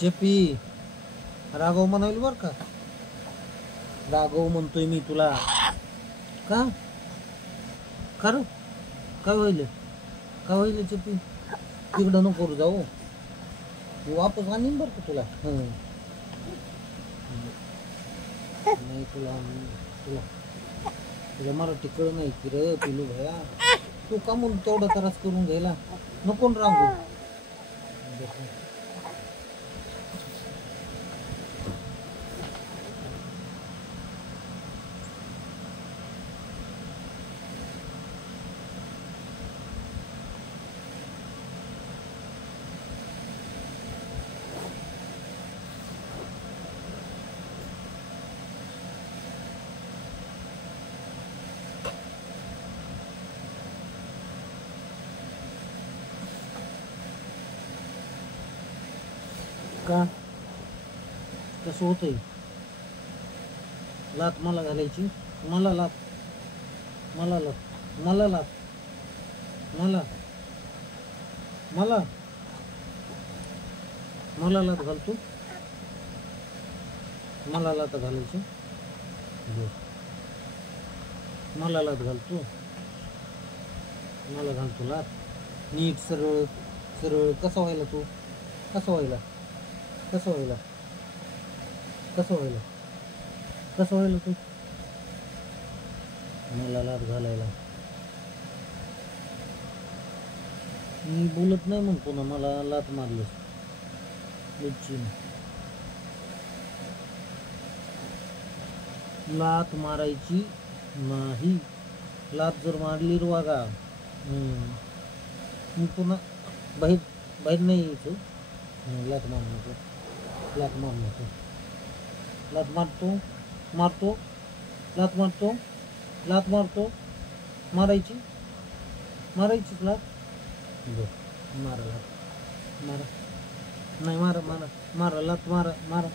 चेपी राघव म्हणाल बर का, राघव म्हणतोय मी तुला. का कर काय होईल, काय होईल चेपी, तिकडं नको जाऊ, वापस आणीन बर का तुला. नाही तुला तुला तुला मराठी कळ नाही की रे पिलू भया, तू का म्हणून तेवढा त्रास करून घ्यायला नको रांगू. का कसं होतंय, लात मला घालायची, मला लात, मला लात, मला लात, मला मला मला लात घालतो, मला लात घालायची, मला लात घालतो, मला घालतो लात. नीट सरळ सरळ कसं व्हायला तू, कसं व्हायला, कसं व्हायला, कसं व्हायला, कसं व्हायला तू मला लात घालायला. मी बोलत नाही मग पुन्हा मला लात मारलीस लात मारायची नाही, लात जर मारली वागा मी पुन्हा बाहेर बाहेर नाही यायचो. लात मार नको, लात मार नको, लात मारतो मारतो, लात मारतो, लात मारतो, मारायची मारायचीच लात. बरं मारा लात, मारा, नाही मारा मारा मारा लात, मारा मारा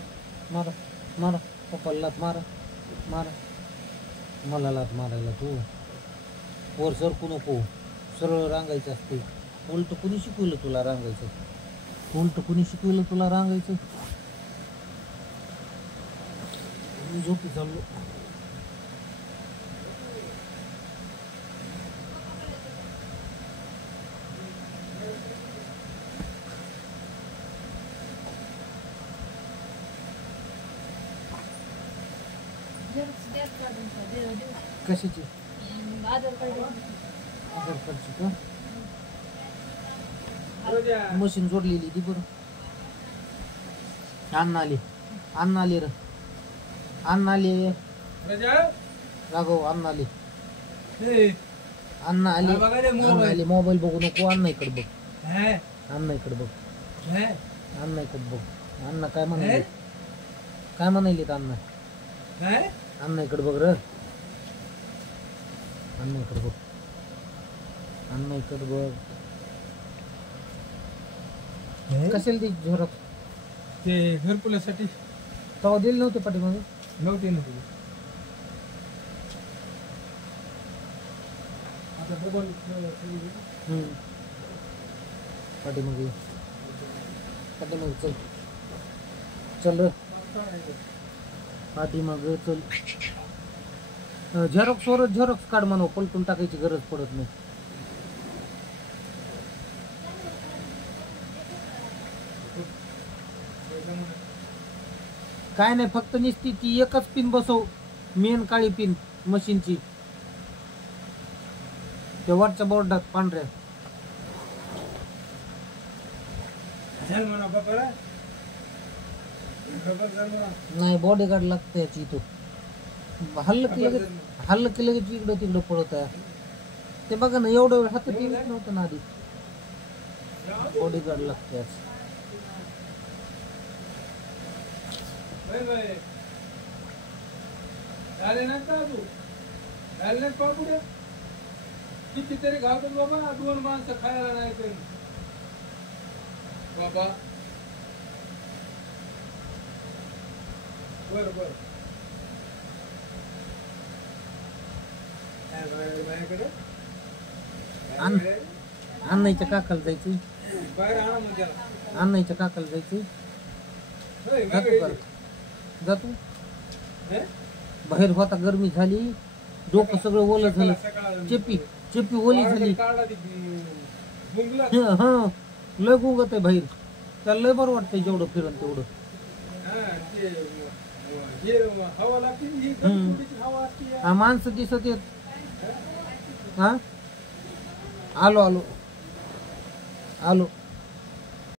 मारा मारा, पप्पाला लात मारा मारा. मला लात मारायला तू वर सरकू नको, सरळ रांगायचं असते. उलट कुणी शिकवलं तुला रांगायचं, उलट कुणी शिकवलं तुला रांगायचं. मी झोपी चाललो. कशाची, आधार कार्डची का मशीन जोडलेली ती बरं. अण्णा आले, अण्णा आले र, अण्णा आले राघव, अण्णा आले, अण्णा आले, अण्णा आले. मोबाईल बघू नको, अण्णा इकडे बघ, अण्णा इकडे बघ, अण्णा इकडे बघ. अण्णा काय म्हणाले, काय म्हणाले अण्णा, अण्णा इकडे बघ र, अण्णा इकडे बघ, अण्णा इकडे बघ. कशाला ती झोरक, ते घरकुलासाठी तेव्हा दिले नव्हते पाठीमागे, नव्हते ना तुझे. आता डबल पाठीमागे, पाठीमागे चल, चल र पाठीमागे चल. झेरॉक्स वर झेरॉक्स काढ म्हणून, पलटून टाकायची गरज पडत नाही. काय नाही, फक्त निसती ती एकच पिन बसव, मेन काळी पिन मशीनची, त्या वरच्या बोर्डात पांढऱ्या. नाही बॉडीगार्ड लागतं याची, तो हल्लं की लगेच, हल्लं की लगेच इकडं तिकडं पळत आहे. ते बघा ना, एवढं वेळ हातात येत नव्हतं ना आधी. बॉडीगार्ड लागतं याच. कितीतरी घालतात बाबा, दोन माणसं खायला नाही तर बाबा. बर बर माझ्याकडे अण्णाच्या काकाला जायचंय. बाहेर आणा मग त्याला. अण्णाच्या काकाला जायचंय. होय, जातो बाहेर का? जातो. हे? बाहेर होता गरमी झाली, डोकं सगळं ओलं झालं, सकाळ- चेपी चेपी ओली झाली. काढला ती बुंगला. हा लय गुंगत आहे बाहेर. त्याला लय बरं वाटतंय जेवढं फिरण तेवढं. हा, ते हे हवा लागते ही थोडीशी हवा असते या. हा, माणसं दिसत येत. हा आलो आलो आलो.